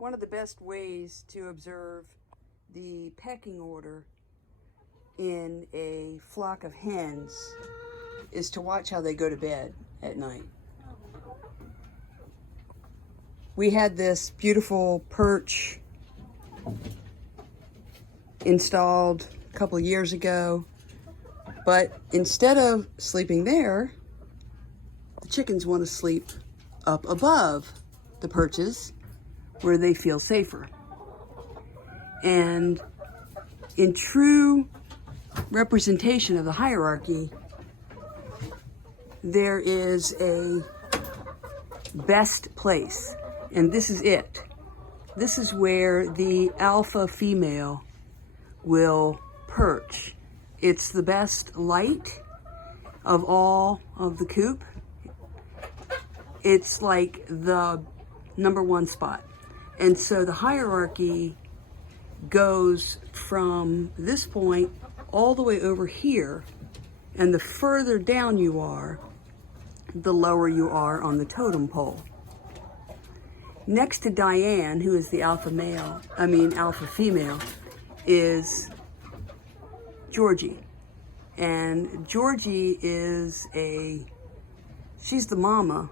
One of the best ways to observe the pecking order in a flock of hens is to watch how they go to bed at night. We had this beautiful perch installed a couple of years ago, but instead of sleeping there, the chickens want to sleep up above the perches where they feel safer. And in true representation of the hierarchy, there is a best place, and this is it. This is where the alpha female will perch. It's the best light of all of the coop. It's like the #1 spot. And so the hierarchy goes from this point all the way over here, and the further down you are, the lower you are on the totem pole. Next to Diane, who is the alpha female, is Georgie. And Georgie is she's the mama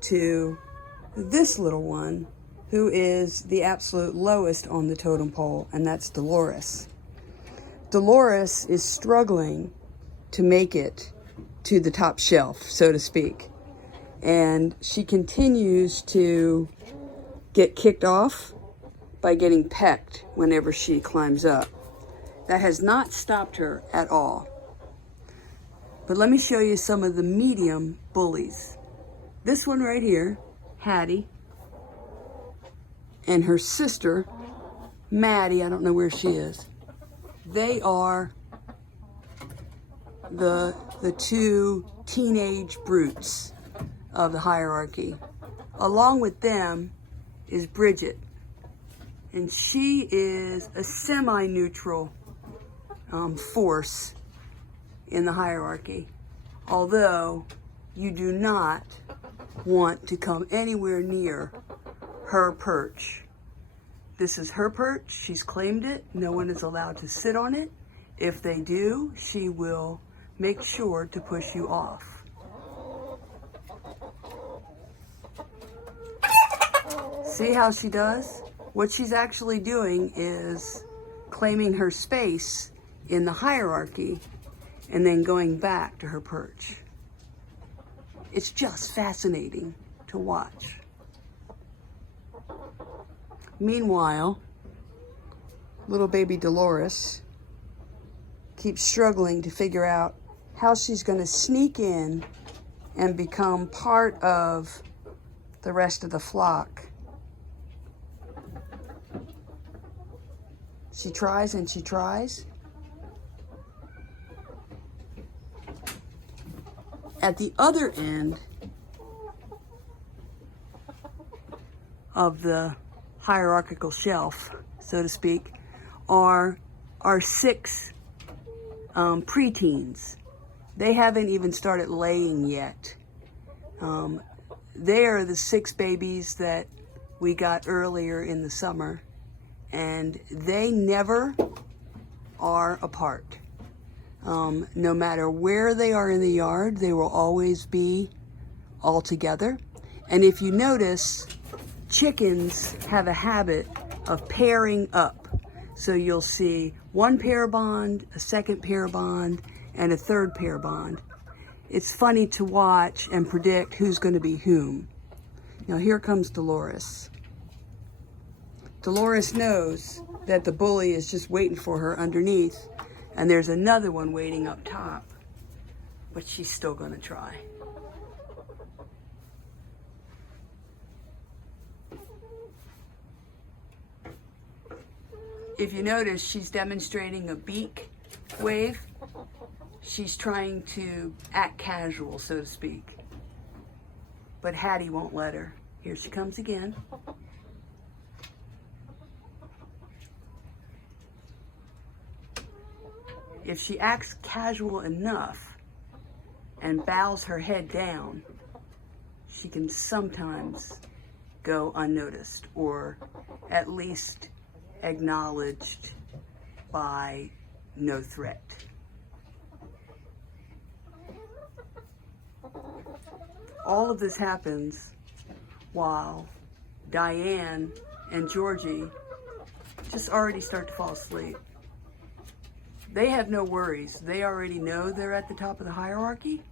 to this little one, who is the absolute lowest on the totem pole, and that's Dolores. Dolores is struggling to make it to the top shelf, so to speak. And she continues to get kicked off by getting pecked whenever she climbs up. That has not stopped her at all. But let me show you some of the medium bullies. This one right here, Hattie, and her sister, Maddie, I don't know where she is. They are the two teenage brutes of the hierarchy. Along with them is Bridget, and she is a semi-neutral force in the hierarchy, although you do not want to come anywhere near her perch. This is her perch. She's claimed it. No one is allowed to sit on it. If they do, she will make sure to push you off. See how she does? What she's actually doing is claiming her space in the hierarchy and then going back to her perch. It's just fascinating to watch. Meanwhile, little baby Dolores keeps struggling to figure out how she's going to sneak in and become part of the rest of the flock. She tries and she tries. At the other end of the hierarchical shelf, so to speak, are our 6 preteens. They haven't even started laying yet. They are the 6 babies that we got earlier in the summer, and they never are apart. No matter where they are in the yard, they will always be all together. And if you notice, chickens have a habit of pairing up. So you'll see one pair bond, a second pair bond, and a third pair bond. It's funny to watch and predict who's going to be whom. Now here comes Dolores. Dolores knows that the bully is just waiting for her underneath, and there's another one waiting up top, but she's still going to try. If you notice, she's demonstrating a beak wave. She's trying to act casual, so to speak. But Hattie won't let her. Here she comes again. If she acts casual enough and bows her head down, she can sometimes go unnoticed, or at least acknowledged by no threat. All of this happens while Diane and Georgie just already start to fall asleep. They have no worries. They already know they're at the top of the hierarchy.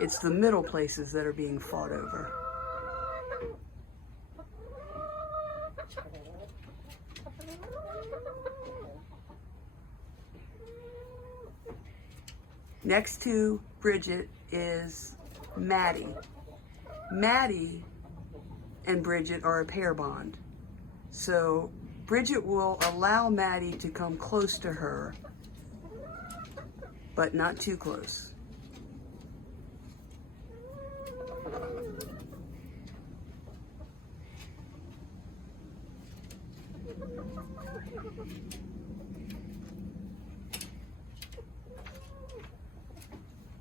It's the middle places that are being fought over. Next to Bridget is Maddie. Maddie and Bridget are a pair bond. So Bridget will allow Maddie to come close to her, but not too close.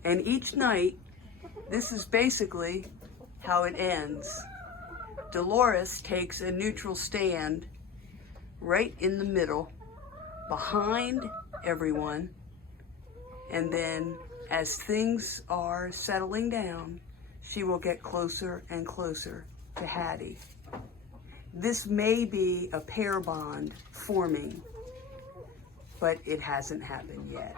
And each night, this is basically how it ends. Dolores takes a neutral stand right in the middle, behind everyone, and then as things are settling down, she will get closer and closer to Hattie. This may be a pair bond forming, but it hasn't happened yet.